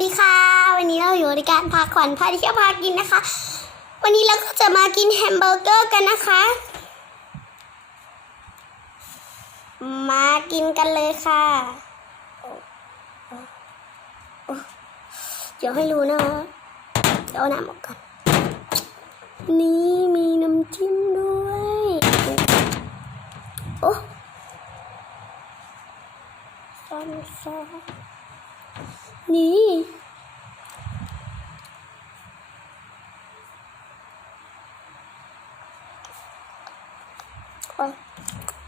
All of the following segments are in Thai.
ดีค่ะ วันนี้เราอยู่ในการพาขวัญพาเที่ยวพากินนะคะ วันนี้เราก็จะมากินแฮมเบอร์เกอร์กันนะคะ มากินกันเลยค่ะเดี๋ยวให้รู้นะเดี๋ยวน้ำออกก่อนนี่มีน้ำจิ้มด้วยโอ้ซอสซอส นี่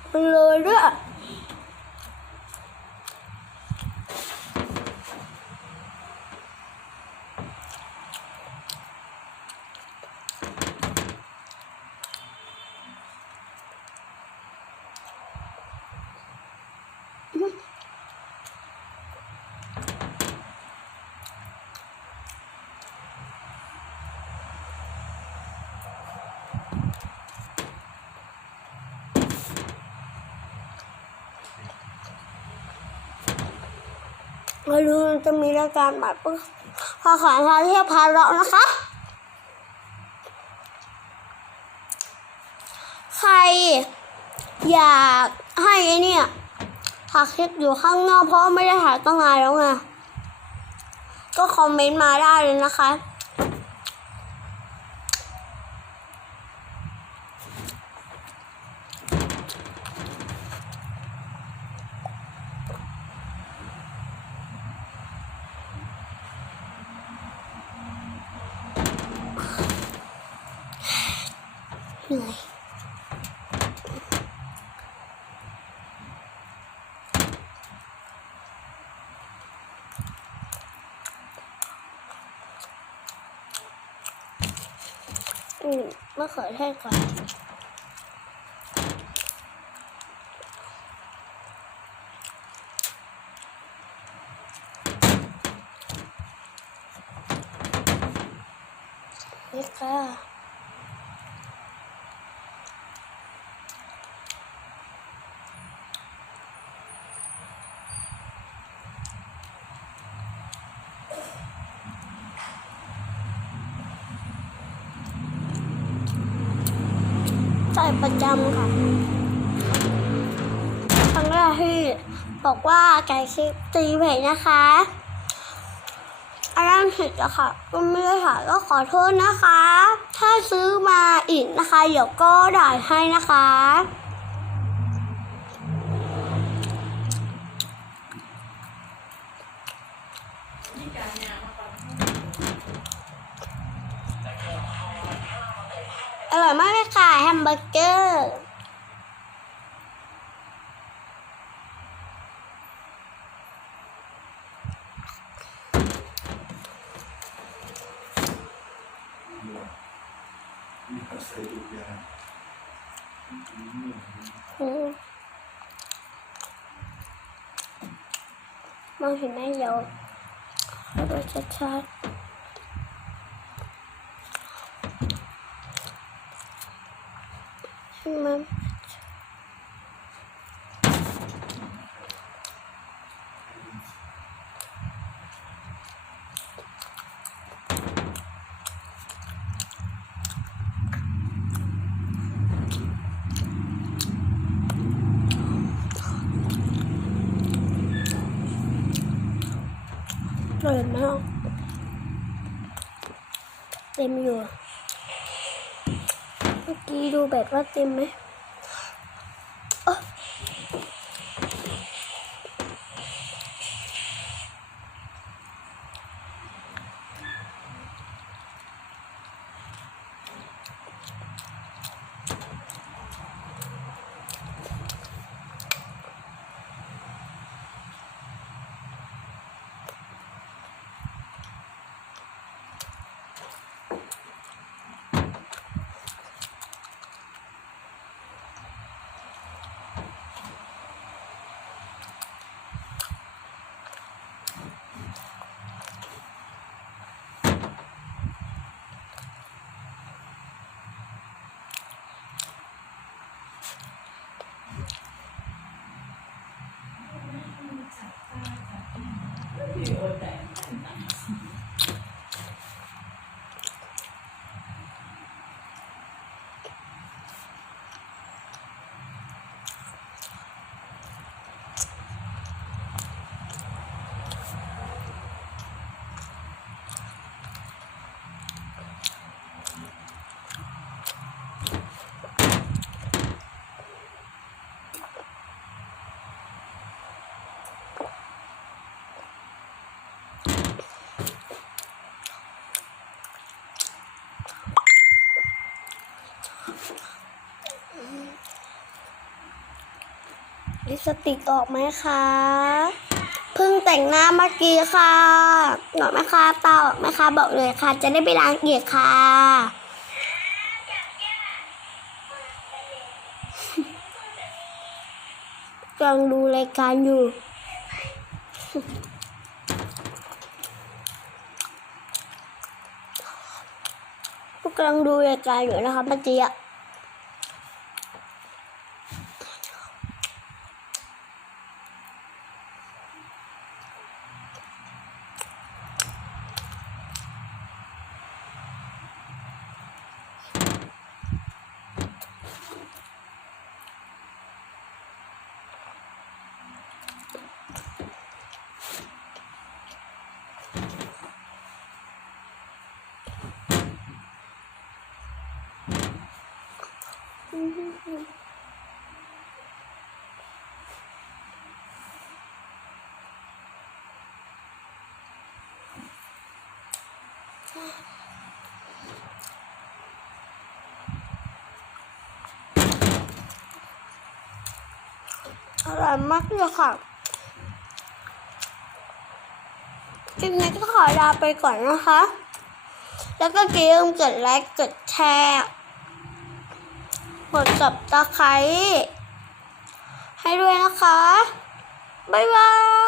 ไปเลยด้วยมาดูมันจะมีรายการแบบพาขายพาเที่ยวพาเลาะนะคะ ใครอยากให้ไอ้เนี่ยถ่ายคลิปอยู่ข้างนอกเพราะไม่ได้ถ่ายตั้งนานแล้วไง ก็คอมเมนต์มาได้เลยนะคะ เหนื่อยอืมมะเขือเทศก่อนนี่ค่ะ ใส่ประจำค่ะครั้งแรกที่บอกว่าไก่คลิปตีเผยนะคะอันนั้นผิดอะค่ะก็ไม่ได้ถ่ายก็ขอโทษนะคะ ถ้าซื้อมาอีกนะคะ เดี๋ยวก็ด่ายให้นะคะ อร่อยมากเลยค่ะแฮมเบอร์เกอร์มองอืมองเห็นไหมเดียวขอดูชัดๆให้มัน เร่มมากเต็มอยู่ เมื่อกี้ดูแบบว่าเต็มไหม สติกออกไหมคะเพิ่งแต่งหน้าเมื่อกี้ค่ะหนอกไหมคะเปล่าออกไหมคะบอกเลยค่ะ จะได้ไปล้างเกียร์ค่ะกำลังดูรายการอยู่กำลังดูรายการอยู่นะคะเมื่อกี้อะ อร่อยมากเลยค่ะคลิปนี้ก็ขอลาไปก่อนนะคะ แล้วก็อย่าลืมกดไลค์ กดแชร์ กดจับตะไคร้ให้ด้วยนะคะ บ๊ายบาย